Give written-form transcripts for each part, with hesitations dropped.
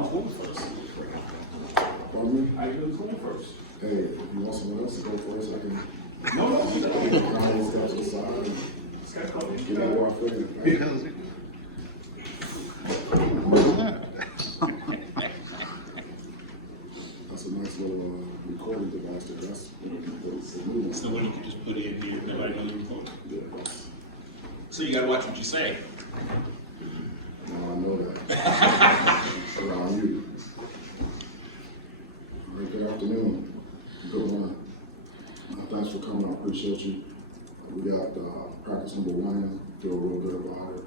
on food first. Pardon me? I do food first. Hey, if you want someone else to go first, I can No, you don't. kind of step to the side and Scott, come in. get out where I fit. That's a nice little recording device that that's the new one. So when you can just put it in here, nobody knows you're recording. Yeah, that's, So you gotta watch what you say. now I know that. Around you. All right, good afternoon. Good morning. Thanks for coming. I appreciate you. We got practice number 1. Feel real good about it.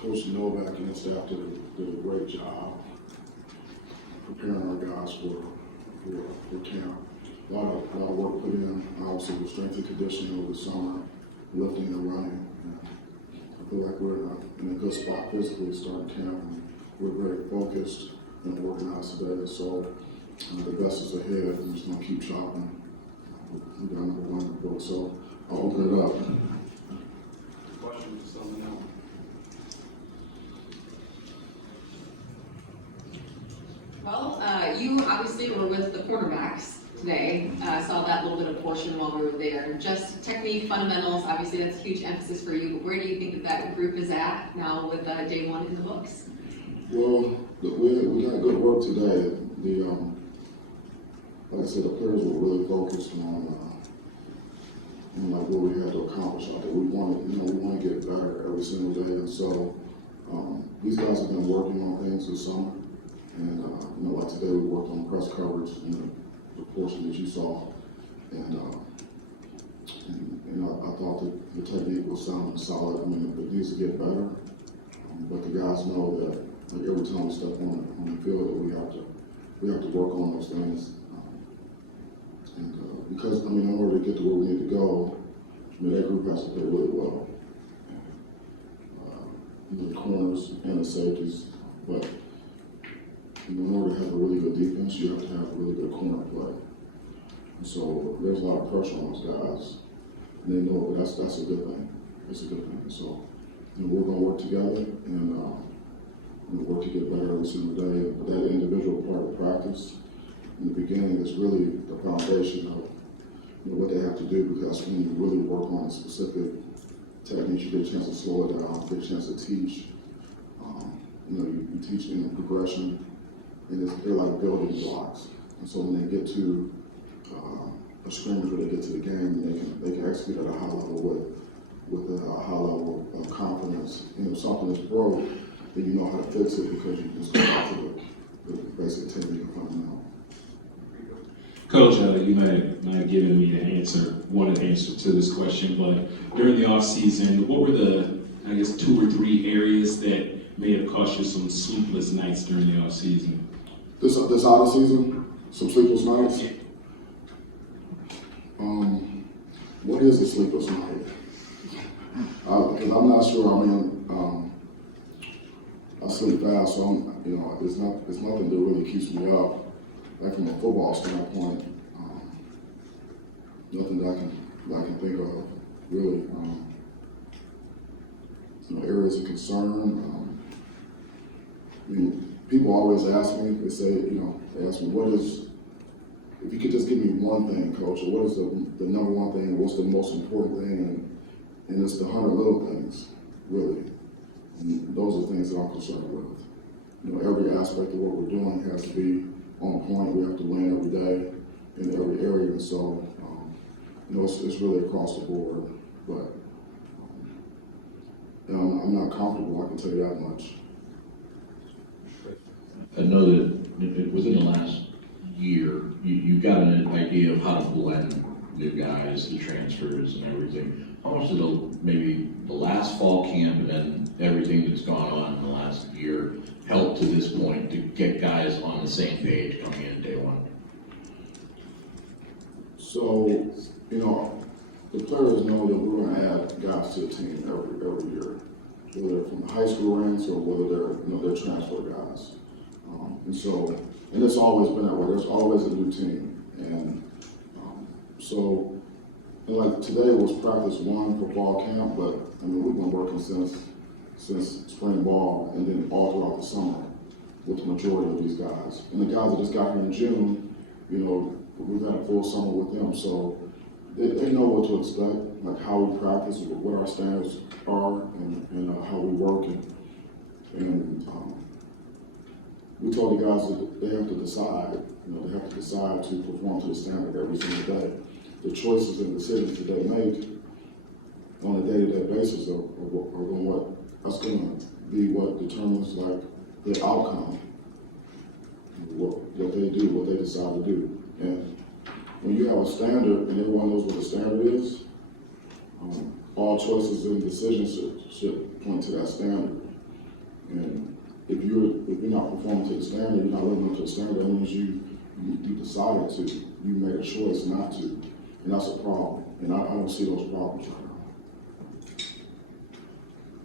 Coach Novak and his staff did a great job preparing our guys for camp. A lot of work put in, obviously with strength and conditioning over the summer, lifting and running. And I feel like we're in a good spot physically starting camp, and we're very focused and organized today. So the best is ahead. We're just gonna keep chopping. We got number 1 in the book, so I'll open it up. Questions or something else? Well, you obviously were with the quarterbacks today. Saw that little bit of portion while we were there. Just technique, fundamentals, obviously that's a huge emphasis for you. But where do you think that group is at now with day 1 in the books? Well, we got good work today. Like I said, the players were really focused on like what we had to accomplish out there. We want to get better every single day, and so these guys have been working on things this summer. And like today we worked on press coverage and the portion that you saw, and I thought that the technique was sounding solid. I mean, it needs to get better, but the guys know that like every time we step on the field, that we have to work on those things. Because in order to get to where we need to go, that group has to play really well. The corners and the safeties, but in order to have a really good defense, you have to have really good corner play. And so there's a lot of pressure on those guys, and they know it, but that's a good thing. It's a good thing. So we're going to work together and work to get better every single day. But that individual part of practice in the beginning is really the foundation of what they have to do, because when you really work on a specific technique, you get a chance to slow it down, get a chance to teach. You teach in progression, and they're like building blocks. And so when they get to a scrimmage, where they get to the game, they can execute at a high level with a high level of confidence. And if something is broke, then you know how to fix it, because you just go back to the basic technique and fundamental. Coach, you might have given me one answer to this question, but during the off season, what were the, 2 or 3 areas that may have cost you some sleepless nights during the off season? This out of season, some sleepless nights. Yeah. What is a sleepless night? Because I'm not sure. I sleep fast, so it's nothing that really keeps me up. Like from a football standpoint, nothing that I can think of really. Areas of concern. People always ask me. They say, they ask me, if you could just give me one thing, Coach, or what is the number one thing, what's the most important thing, and it's the 100 little things, really. And those are things that I'm concerned with. Every aspect of what we're doing has to be on point. We have to win every day in every area, and so it's really across the board. But I'm not comfortable, I can tell you that much. I know that within the last year, you got an idea of how to blend new guys, the transfers and everything. How much did maybe the last fall camp and then everything that's gone on in the last year help to this point to get guys on the same page coming in day 1? So, the players know that we're going to add guys to the team every year, whether they're from the high school ranks or whether they're transfer guys. And it's always been that way. There's always a new team, and like today was practice 1 for fall camp, but we've been working since spring ball and then all throughout the summer. with the majority of these guys. And the guys that just got here in June, you know, we've had a full summer with them, so they know what to expect, like how we practice, what our standards are, and how we work. And we told the guys that they have to decide, you know, they have to decide to perform to the standard every single day. The choices and decisions that they make on a day-to-day basis are that's going to be what determines like the outcome, what they do, what they decide to do. And when you have a standard and everyone knows what the standard is, all choices and decisions should point to that standard. And if you're not performing to the standard, you're not living up to the standard, that means you decided to, you made a choice not to, and that's a problem. And I don't see those problems right now.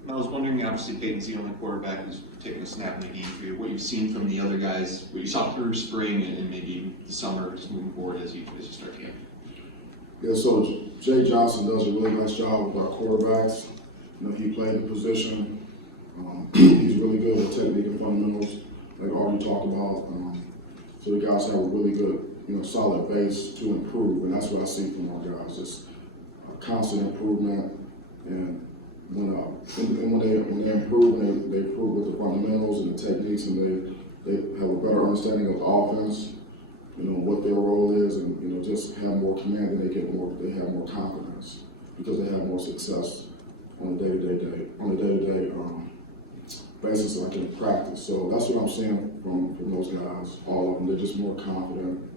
I was wondering, obviously Peyton's the only quarterback who's taken a snap in the game for you. What you've seen from the other guys, what you saw through spring and maybe the summer, just moving forward as you start camp. Yeah, so Jay Johnson does a really nice job with our quarterbacks. You know, he played the position. He's really good with technique and fundamentals, like already talked about. So the guys have a really good, you know, solid base to improve, and that's what I see from our guys. It's constant improvement, and when they improve, they improve with the fundamentals and the techniques, and they have a better understanding of the offense, you know, what their role is, and you know, just have more command, and they have more confidence because they have more success on a day-to-day basis, like in practice. So that's what I'm seeing from those guys, all of them. They're just more confident.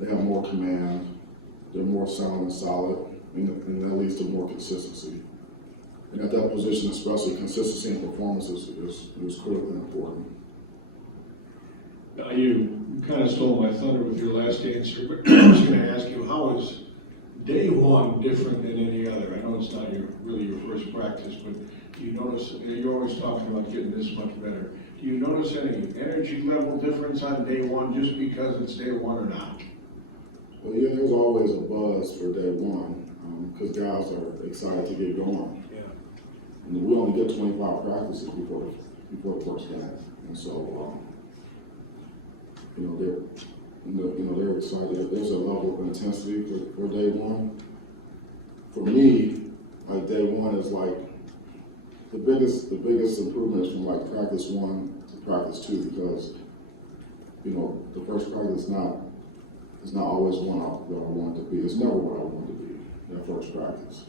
They have more command. They're more sound and solid, and that leads to more consistency. And at that position, especially, consistency and performance is critically important. Now, you kind of stole my thunder with your last answer, but I was going to ask you, how is day one different than any other? I know it's not really your first practice, but do you notice, you're always talking about getting this much better. Do you notice any energy level difference on day one just because it's day one or not? Well, yeah, there's always a buzz for day one because guys are excited to get going. Yeah. And we only get 25 practices before the first game, and so they're excited. There's a level of intensity for day one. For me, like day one is like the biggest improvement is from like practice 1 to practice 2 because you know the first practice is not always one that I want it to be. It's never what I want it to be, that first practice.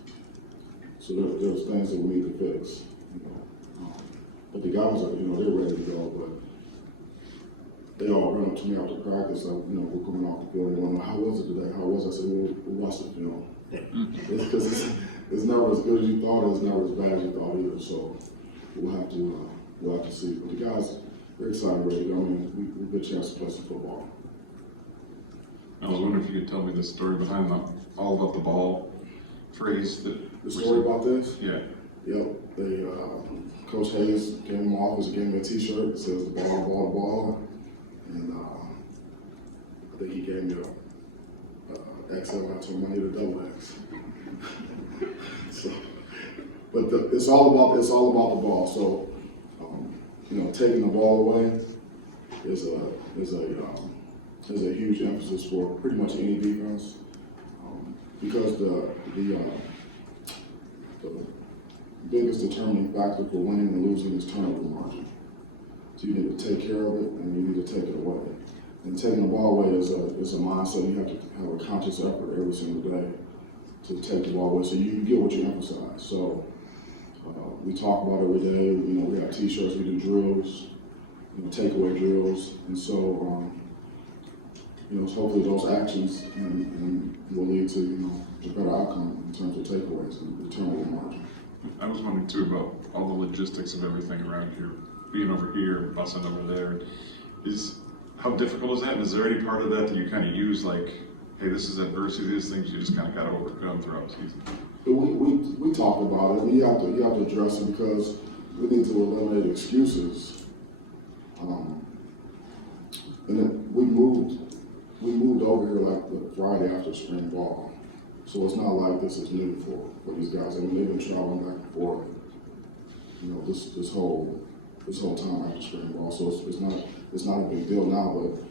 So there's things that we need to fix, you know. But the guys are, you know, they're ready to go, but they all run up to me after practice, like, you know, we're coming off the field, they want to know, how was it today? How was it? I said, well, we watched the film. Because it's never as good as you thought, it's never as bad as you thought either, so we'll have to see. But the guys, they're excited, ready to go. I mean, we get a chance to play some football. I was wondering if you could tell me the story behind the all about the ball phrase. The story about this? Yeah. Yep. They, Coach Hayes gave him office, gave me a t-shirt that says the ball, ball, the ball. And I think he gave me a XL, and I told him I need a double X. So, but it's all about the ball. So, you know, taking the ball away is a huge emphasis for pretty much any defense because the biggest determining factor for winning and losing is turnover margin. So you need to take care of it and you need to take it away. And taking the ball away is a mindset. You have to have a conscious effort every single day to take the ball away so you can get what you emphasize. So we talk about it every day. You know, we have t-shirts, we do drills, you know, takeaway drills, and so you know, hopefully those actions will lead to, you know, a better outcome in terms of takeaways and the turnover margin. I was wondering too about all the logistics of everything around here, being over here, busing over there. How difficult is that? And is there any part of that you kind of use, like, hey, this is adversity, these things you just kind of got to overcome throughout the season? We talked about it. You have to address it because we need to eliminate excuses. And then we moved over here like the Friday after spring ball. So it's not like this is new for these guys. I mean, they've been traveling back and forth, you know, this whole this whole time after spring ball, so it's not a big deal now, but,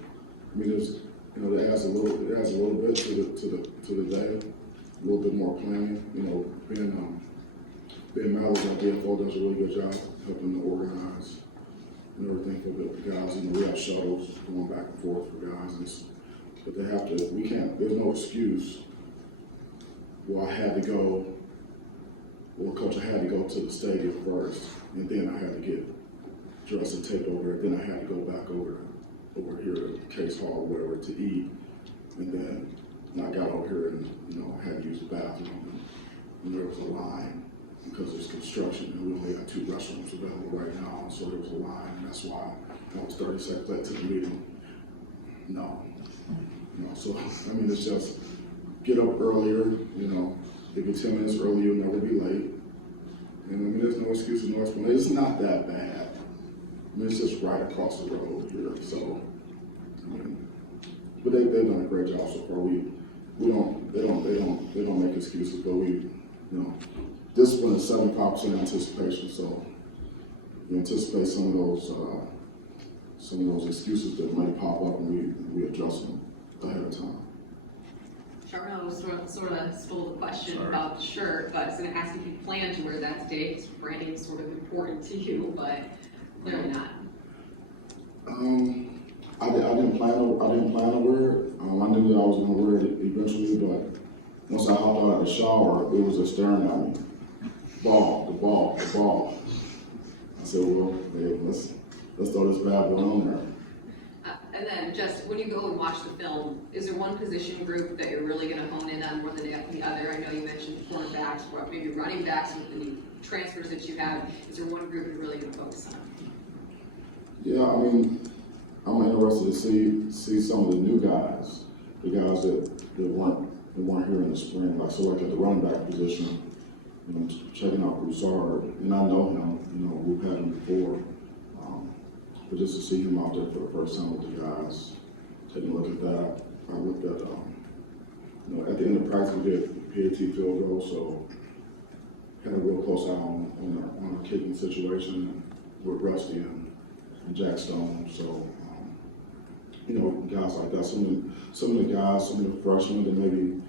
I mean, there's, you know, it adds a little bit to the day, a little bit more planning, you know, being Mallory's at DFO does a really good job helping to organize and everything for the guys. You know, we have shuttles going back and forth for guys, but they have to, we can't, there's no excuse. Well, I had to go, well, coach, I had to go to the stadium first, and then I had to get dressed and take over, and then I had to go back over here to Case Hall, whatever, to eat, and then I got over here and, you know, I had to use the bathroom, and there was a line because there's construction, and we only got 2 restrooms available right now, so there was a line, and that's why I was 30 seconds late to the meeting. No, so, I mean, it's just get up earlier, you know, if you're 10 minutes early, you'll never be late. And I mean, there's no excuses, no explanation. It's not that bad. I mean, it's just right across the road here. So, I mean, but they've done a great job so far. They don't make excuses, but you know, discipline is 75% anticipation. So we anticipate some of those excuses that might pop up, and we address them ahead of time. Charlotte sort of stole the question about the shirt, but I was going to ask if you plan to wear that today, because branding is sort of important to you, but clearly not. I didn't plan to wear it. I knew that I was going to wear it eventually, but once I hopped out of the shower, it was just staring at me. The ball. I said, well, hey, let's throw this bad boy on there. And then just when you go and watch the film, is there one position group that you're really going to hone in on more than the other? I know you mentioned the cornerbacks, or maybe running backs with the new transfers that you have. Is there one group you're really going to focus on? Yeah, I mean, I'm interested to see some of the new guys, the guys that weren't here in the spring. Like at the running back position, you know, checking out Broussard, and I know him. You know, we've had him before. But just to see him out there for the first time with the guys, taking a look at that. I looked at, you know, at the end of practice we did PAT field goal, so had a real close eye on our kicking situation with Rusty and Jack Stone. So, you know, guys like that. Some of the guys, some of the freshmen that maybe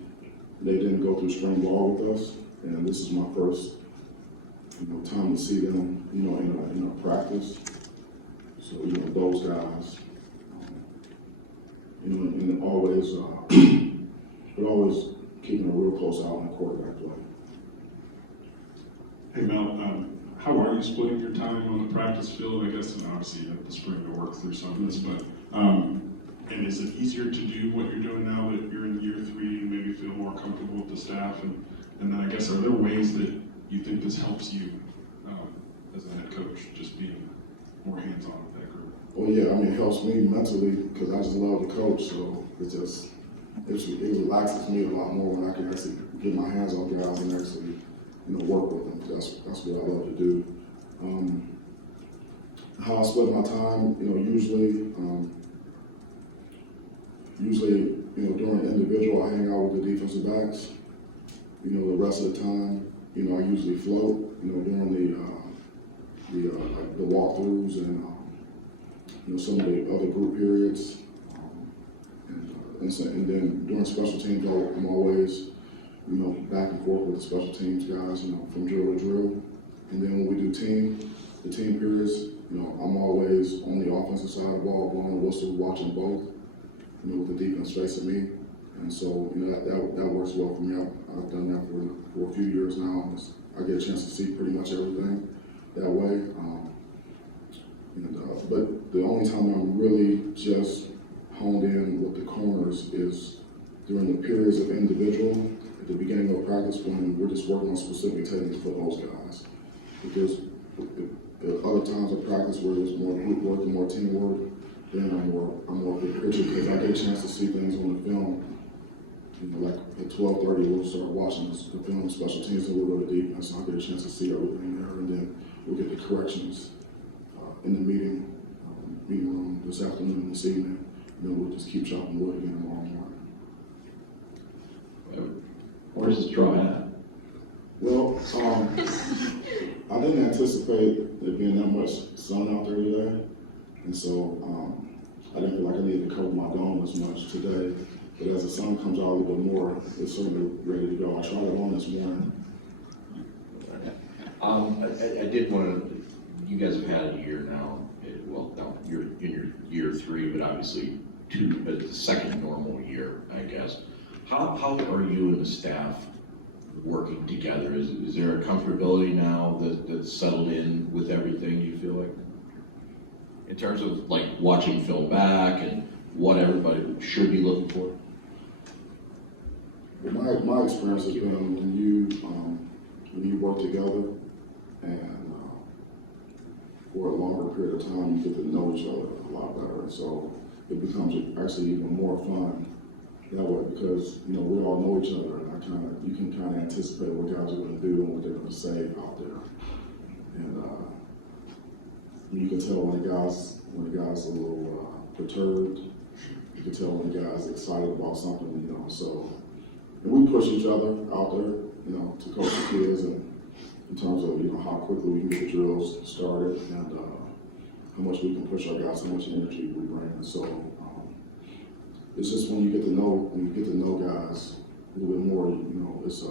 they didn't go through spring ball with us, and this is my first, you know, time to see them, you know, in a practice. So, you know, those guys, you know, and always, but always keeping a real close eye on the quarterback play. Hey Mel, how are you splitting your time on the practice field? I guess, and obviously you have the spring to work through some of this, but, and is it easier to do what you're doing now that you're in year 3 and maybe feel more comfortable with the staff? And then I guess, are there ways that you think this helps you as a head coach, just being more hands-on with that group? Well, yeah, I mean, it helps me mentally because I just love the coach, so it relaxes me a lot more when I can actually get my hands on guys and actually, you know, work with them. That's what I love to do. How I split my time, you know, usually, you know, during the individual, I hang out with the defensive backs. You know, the rest of the time, you know, I usually float, you know, during the walkthroughs and, you know, some of the other group periods. And then during special teams, I'm always, you know, back and forth with the special teams guys, you know, from drill to drill. And then when we do the team periods, you know, I'm always on the offensive side of the ball, blowing the whistle, watching both, you know, with the defense facing me. And so, you know, that works well for me. I've done that for a few years now. I get a chance to see pretty much everything that way. But the only time I'm really just honed in with the corners is during the periods of individual, at the beginning of practice when we're just working on specific techniques for those guys. Because the other times of practice where there's more group work and more teamwork, then I'm more big picture because I get a chance to see things on the film. You know, like at 12:30, we'll start watching the film of special teams and we'll go to defense, and I'll get a chance to see everything there, and then we'll get the corrections in the meeting room this afternoon and this evening, and then we'll just keep chopping wood again tomorrow morning. Where's this drawing at? Well, I didn't anticipate there being that much sun out there today, and so I didn't feel like I needed to cover my dome as much today. But as the sun comes out a little bit more, it's certainly ready to go. I tried it on this morning. I did want to, you guys have had a year now, well, no, you're in your year 3, but obviously 2, but the second normal year, I guess. How are you and the staff working together? Is there a comfortability now that's settled in with everything, you feel like? In terms of like watching film back and what everybody should be looking for? My experience has been when you work together and for a longer period of time, you get to know each other a lot better. And so it becomes actually even more fun that way because, you know, we all know each other and you can kind of anticipate what guys are going to do and what they're going to say out there. And you can tell when the guy's a little perturbed. You can tell when the guy's excited about something, you know. So, and we push each other out there, you know, to coach the kids and in terms of, you know, how quickly we can get the drills started and how much we can push our guys, how much energy we bring. And so it's just when you get to know guys a little bit more, you know, it's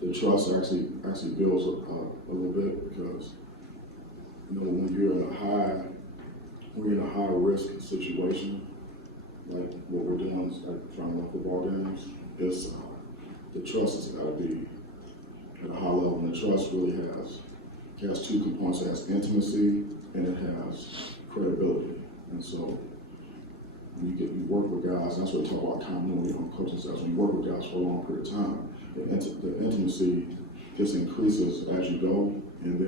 the trust actually builds a little bit because, you know, when you're in a high risk situation, like what we're doing is like trying to win football games, it's the trust has got to be at a high level, and the trust really has 2 components. It has intimacy and it has credibility. And so when you work with guys, and that's what we talk about continuity on coaching staff. When you work with guys for a long period of time, the intimacy just increases as you go, and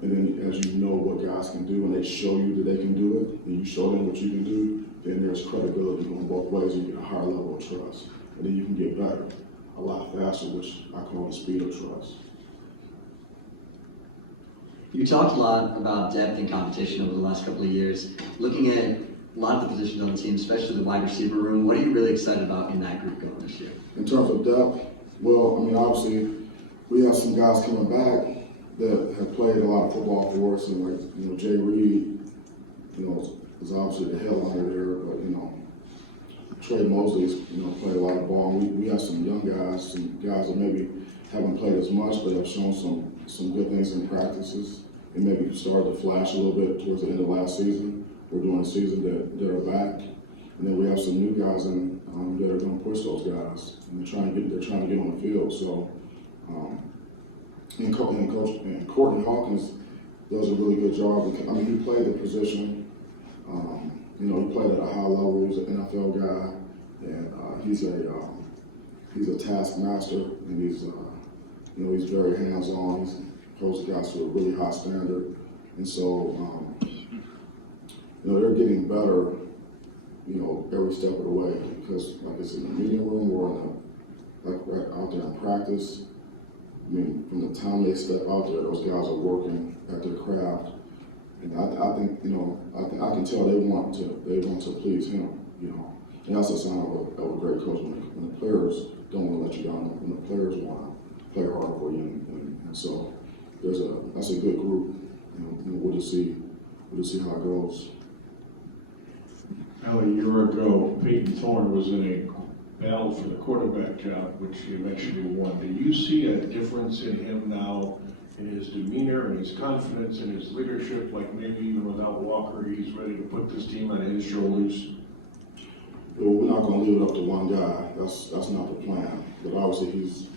then as you know what guys can do and they show you that they can do it, and you show them what you can do, then there's credibility going both ways. You get a higher level of trust, and then you can get better a lot faster, which I call the speed of trust. You talked a lot about depth and competition over the last couple of years. Looking at a lot of the positions on the team, especially the wide receiver room, what are you really excited about in that group going this year? In terms of depth, well, I mean, obviously, we have some guys coming back that have played a lot of football for us, and like, you know, Jay Reed, you know, is obviously the headliner there, but, you know, Trey Mosley's, you know, played a lot of ball. We have some young guys, some guys that maybe haven't played as much, but have shown some good things in practices, and maybe started to flash a little bit towards the end of last season. We're doing a season that are back, and then we have some new guys in, that are going to push those guys, and they're trying to get on the field. So, and Courtney Hawkins does a really good job. I mean, he played the position. You know, he played at a high level. He's an NFL guy, and he's a taskmaster, and he's you know, he's very hands-on. He's holds the guys to a really high standard, and so you know, they're getting better, you know, every step of the way because, like it's in the meeting room or right out there in practice. I mean, from the time they step out there, those guys are working at their craft. And I think, you know, I can tell they want to please him, you know. And that's a sign of a great coach when the players don't want to let you down, when the players want to play hard for you. And so that's a good group. You know, we'll just see how it goes. Now, a year ago, Peyton Thorne was in a battle for the quarterback job, which he eventually won. Do you see a difference in him now, in his demeanor, in his confidence, in his leadership, like maybe even without Walker, he's ready to put this team on his shoulders? Well, we're not going to leave it up to one guy. That's not the plan. But obviously, he's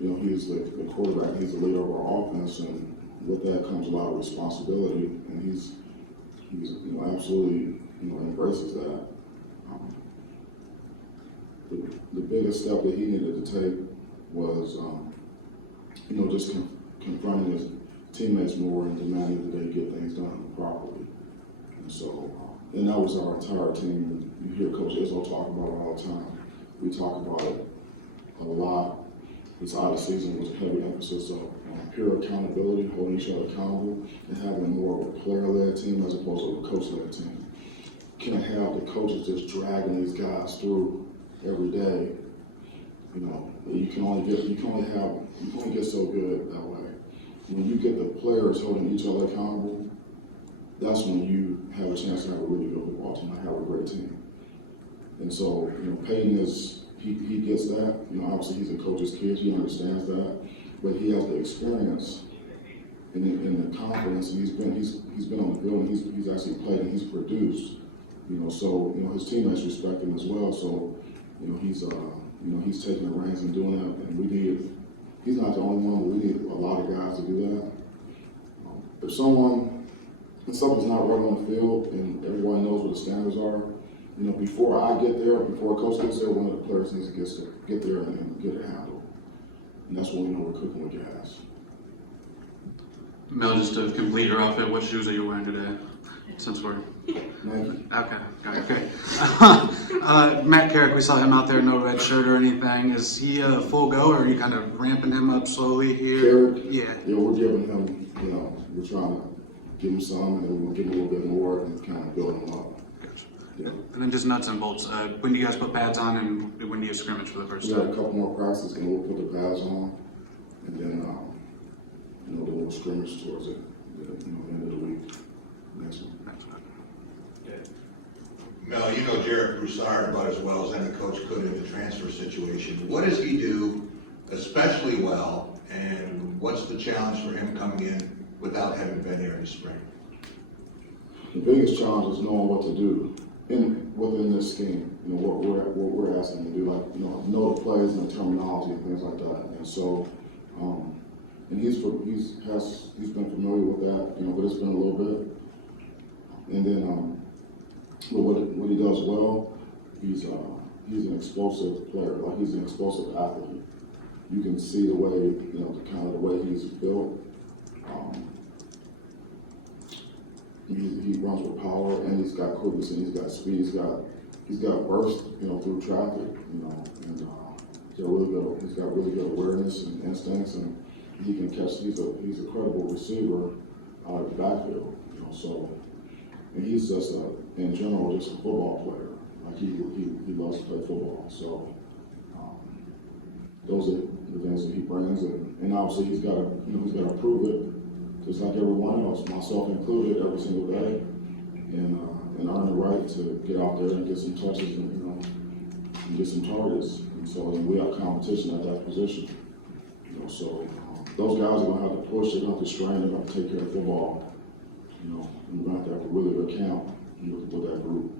the quarterback. He's the leader of our offense, and with that comes a lot of responsibility. And he's you know, absolutely, you know, embraces that. The biggest step that he needed to take was, you know, just confronting his teammates more and demanding that they get things done properly. And so, and that was our entire team. You hear Coach Izzo talk about it all the time. We talk about it a lot. This out season was a heavy emphasis on pure accountability, holding each other accountable, and having more of a player-led team as opposed to a coach-led team. You can't have the coaches just dragging these guys through every day. You know, you can only get so good that way. when you get the players holding each other accountable, that's when you have a chance to have a really good football team, have a great team. And so, Peyton he gets that. Obviously he's a coach's kid, he understands that, but he has the experience and the confidence, and he's been on the field, and he's actually played and he's produced. So his teammates respect him as well. So he's taking the reins and doing that, and he's not the only one, but we need a lot of guys to do that. If something's not right on the field and everyone knows what the standards are, before I get there, before a coach gets there, one of the players needs to get there and get it handled. And that's when we know we're cooking with gas. Mel, just to complete your outfit, what shoes are you wearing today? Since we're Nike. Okay. Matt Carrick, we saw him out there, no red shirt or anything. Is he a full go, or are you kind of ramping him up slowly here? Carrick? Yeah. Yeah, we're giving him, we're trying to give him some, and then we'll give him a little bit more and kind of build him up. Yeah. And then just nuts and bolts. When do you guys put pads on, and when do you scrimmage for the first We got a time? couple more practices, and we'll put the pads on, and then, then we'll scrimmage towards it, end of the week, next week. Mel, you know Jared Broussard about as well as any coach could in the transfer situation. What does he do especially well, and what's the challenge for him coming in without having been here in the spring? The biggest challenge is knowing what to do within this scheme. What we're asking him to do, like know the plays and the terminology and things like that. And so, and he's been familiar with that, but it's been a little bit. And then, but what he does well, he's an explosive player. Like, he's an explosive athlete. You can see the way, kind of the way he's built. He runs with power, and he's got quickness, and he's got speed. He's got burst, through traffic, and he's got really good awareness and instincts, and he can catch. He's a credible receiver out of the backfield, So, and he's just in general just a football player. Like he loves to play football. So, those are the things that he brings, and obviously he's got to prove it. Just like everyone else, myself included, every single day, and earn the right to get out there and get some touches and get some targets. And so we have competition at that position. So those guys are going to have to push, they're going to have to strain, they're going to take care of football. And we're going to have a really good camp with that group.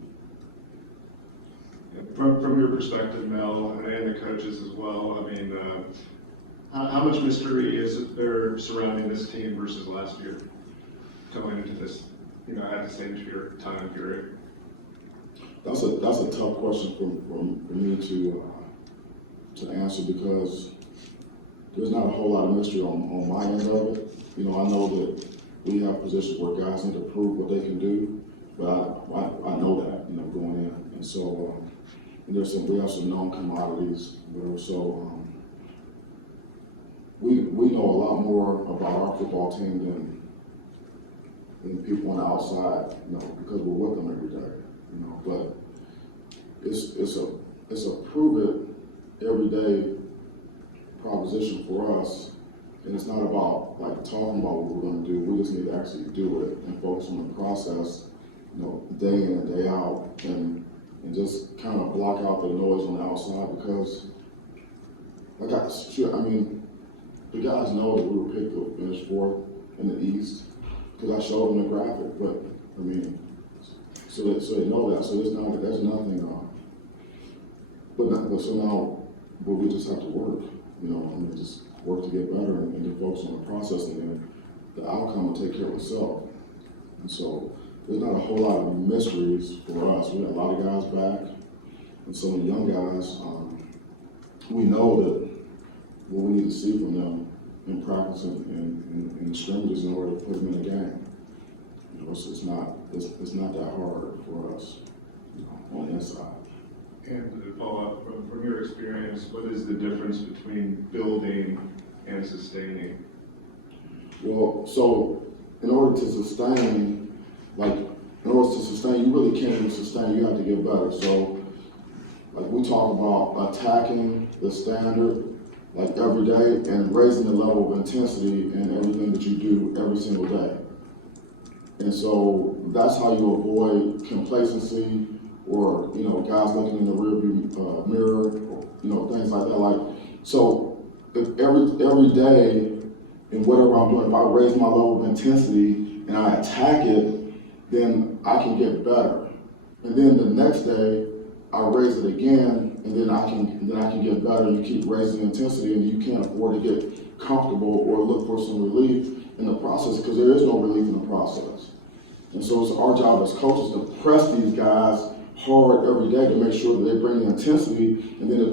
From your perspective, Mel, and the coaches as well, I mean, how much mystery is there surrounding this team versus last year, going into this, at the same time period? That's a tough question for me to answer, because there's not a whole lot of mystery on my end of it. I know that we have positions where guys need to prove what they can do, but I know that, going in. And so, and we have some known commodities, so we know a lot more about our football team than people on the outside, because we're with them every day, but it's a prove it every day proposition for us, and it's not about like talking about what we're going to do. We just need to actually do it and focus on the process, day in and day out, and just kind of block out the noise on the outside, because the guys know that we were picked to finish fourth in the East, because I showed them the graphic. But so they know that. So there's nothing. But we just have to work. Just work to get better and to focus on the process, and then the outcome will take care of itself. And so there's not a whole lot of mysteries for us. We got a lot of guys back, and some of the young guys. We know that what we need to see from them in practice and in scrimmages in order to put them in a game. It's not that hard for us on the inside. And to follow up from your experience, what is the difference between building and sustaining? Well, so in order to sustain, you really can't even sustain, you have to get better. So, like we talk about attacking the standard, like every day, and raising the level of intensity in everything that you do every single day. And so that's how you avoid complacency or, you know, guys looking in the rearview mirror, or, you know, things like that. Like, so if every day in whatever I'm doing, if I raise my level of intensity and I attack it, then I can get better. And then the next day, I raise it again, and then I can get better. You keep raising intensity, and you can't afford to get comfortable or look for some relief in the process, because there is no relief in the process. And so it's our job as coaches to press these guys hard every day to make sure that they bring the intensity, and then if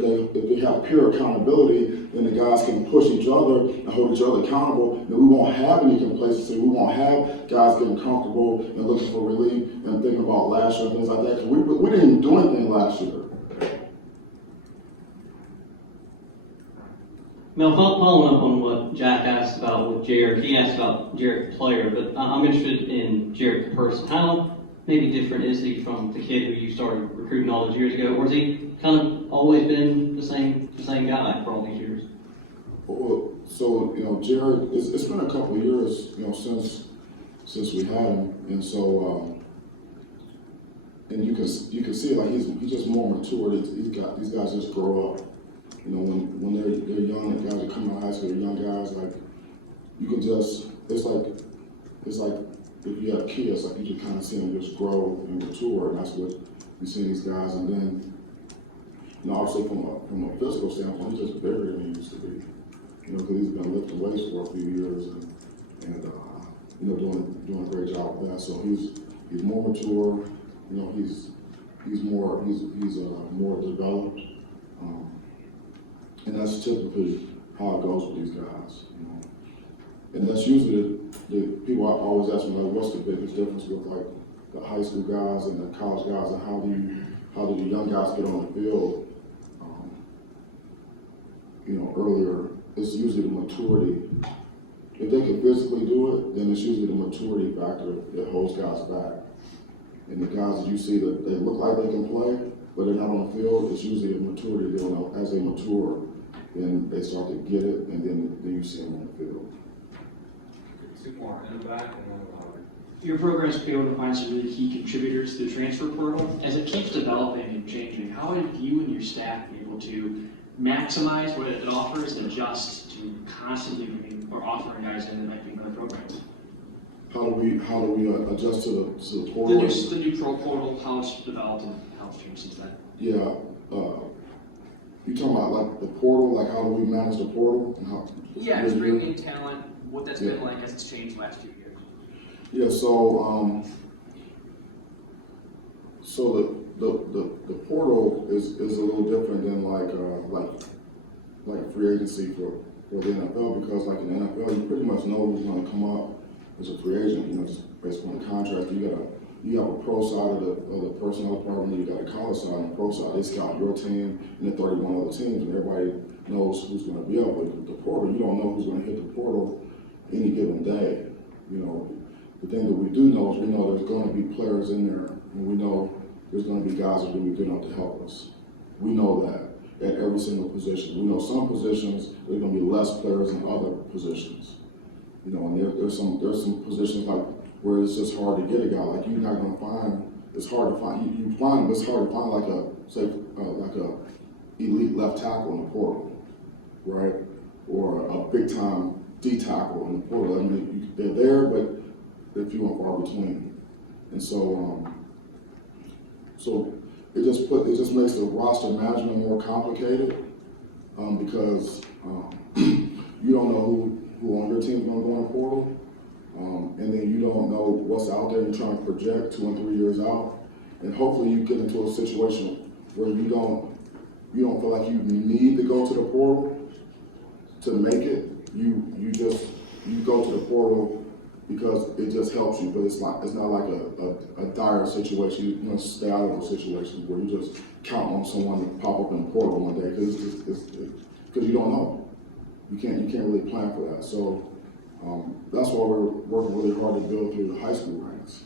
they have peer accountability, then the guys can push each other and hold each other accountable, and we won't have any complacency. We won't have guys getting comfortable and looking for relief and thinking about last year and things like that, because we didn't even do anything last year. Mel, following up on what Jack asked about with Jarek, he asked about Jarek the player, but I'm interested in Jarek the person. How maybe different is he from the kid who you started recruiting all those years ago, or has he kind of always been the same guy for all these years? Well, so, you know, Jared, it's been a couple of years, you know, since we had him, and so, and you can see, like, he's just more mature. These guys just grow up. You know, when they're young, the guys that come out of high school, they're young guys, like, you can just, it's like if you have kids, like, you can kind of see them just grow and mature, and that's what you see these guys. And then, you know, obviously from a physical standpoint, he's just bigger than he used to be. You know, because he's been lifting weights for a few years and you know, doing a great job with that. So he's more mature. You know, he's more developed. And that's typically how it goes with these guys, you know. And that's usually the people always ask me, like, what's the biggest difference with, like, the high school guys and the college guys, and how do the young guys get on the field? You know, earlier, it's usually the maturity. If they can physically do it, then it's usually the maturity factor that holds guys back. And the guys that you see that they look like they can play, but they're not on the field, it's usually a maturity deal. As they mature, then they start to get it, and then you see them on the field. Two more, in the back and one in the hallway. Your program's been able to find some really key contributors to the transfer portal. As it keeps developing and changing, how have you and your staff been able to maximize what it offers and adjust to constantly bringing or offering guys in that might be in other programs? How do we adjust to the portal? The new pro portal, how it's developed and how it's changed since then? Yeah, you talking about, like, the portal, like, how do we manage the portal and how? Yeah, it's bringing in talent, what that's been like as it's changed the last few years. Yeah, so the portal is a little different than like free agency for the NFL, because, like, in the NFL, you pretty much know who's going to come up as a free agent. You know, just based on the contract. You have a pro side of the personnel department, you got a college side and a pro side. They scout your team and the 31 other teams, and everybody knows who's going to be up. But with the portal, you don't know who's going to hit the portal any given day. You know, the thing that we do know is we know there's going to be players in there, and we know there's going to be guys that are going to be good enough to help us. We know that at every single position. We know some positions there's going to be less players than other positions. You know, and there's some positions like where it's just hard to get a guy. Like, you're not going to find, it's hard to find, you find, but it's hard to find like a elite left tackle in the portal, right? Or a big time D tackle in the portal. I mean, they're there, but they're few and far between. And so it just makes the roster management more complicated, because you don't know who on your team is going to go in the portal. And then you don't know what's out there. You're trying to project 2 and 3 years out, and hopefully you get into a situation where you don't feel like you need to go to the portal to make it. You go to the portal because it just helps you, but it's not like a dire situation. You must stay out of a situation where you just count on someone to pop up in the portal one day, because you don't know. You can't really plan for that. So. That's why we're working really hard to build through the high school ranks,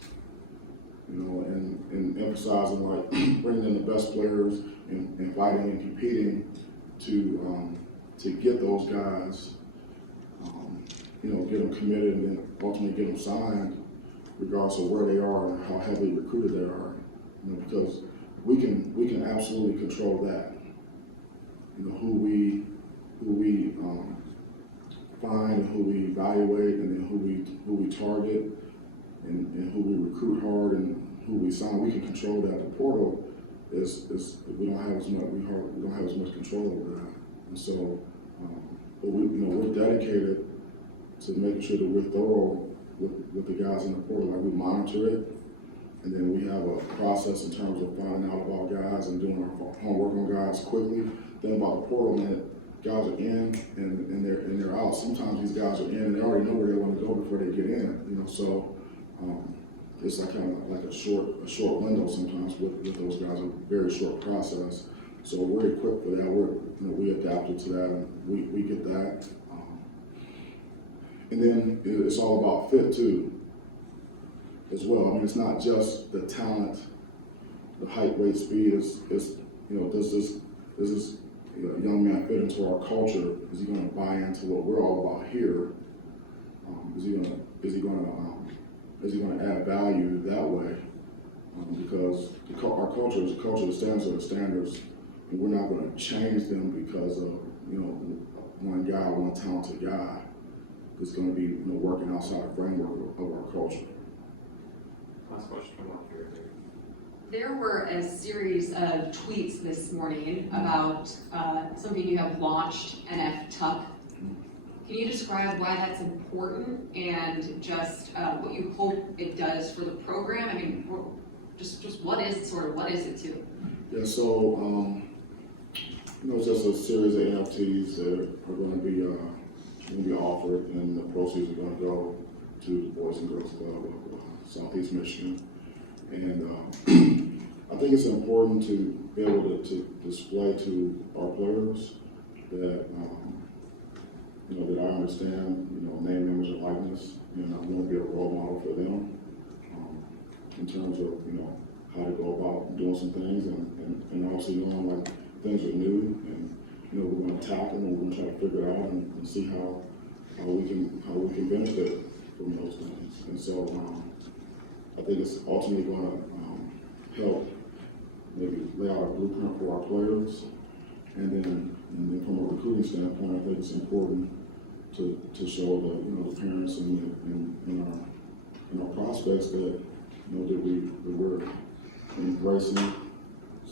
you know, and emphasizing, like, bringing in the best players and fighting and competing to to get those guys, you know, get them committed and then ultimately get them signed, regardless of where they are and how heavily recruited they are. You know, because we can absolutely control that. You know, who we find and who we evaluate, and then who we target, and who we recruit hard and who we sign. We can control that. The portal is we don't have as much control over that. And so, but we're dedicated to making sure that we're thorough with the guys in the portal. Like, we monitor it, and then we have a process in terms of finding out about guys and doing our homework on guys quickly. Then about the portal, man, guys are in and they're out. Sometimes these guys are in and they already know where they want to go before they get in. You know, so it's like kind of like a short window sometimes with those guys. A very short process. So we're equipped for that. We adapted to that, and we get that. And then it's all about fit too, as well. I mean, it's not just the talent, the height, weight, speed. It's you know, does this young man fit into our culture? Is he going to buy into what we're all about here? Is he going to add value that way? Because our culture is a culture that stands for the standards, and we're not going to change them because of, you know, one guy, one talented guy. It's going to be, you know, working outside the framework of our culture. Last question, come up here. There were a series of tweets this morning about something you have launched, NF Tuck. Can you describe why that's important and just what you hope it does for the program? I mean, just what is it to? Yeah, so you know, it's just a series of NFTs that are going to be offered, and the proceeds are going to go to the Boys and Girls Club of Southeast Michigan. And I think it's important to be able to display to our players that, you know, that I understand, you know, name, image, and likeness, and I want to be a role model for them in terms of, you know, how to go about doing some things, and also knowing like things are new, and you know, we're going to tackle them, and we're going to try to figure it out and see how we can benefit from those things. And so I think it's ultimately going to help maybe lay out a blueprint for our players, and then from a recruiting standpoint, I think it's important to show the, you know, the parents and our prospects that, you know, that we're embracing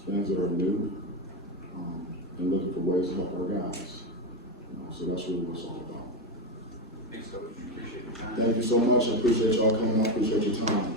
things that are new, and looking for ways to help our guys. You know, so that's really what it's all about. Thanks, Coach. Appreciate your time. Thank you so much. I appreciate y'all coming. I appreciate your time.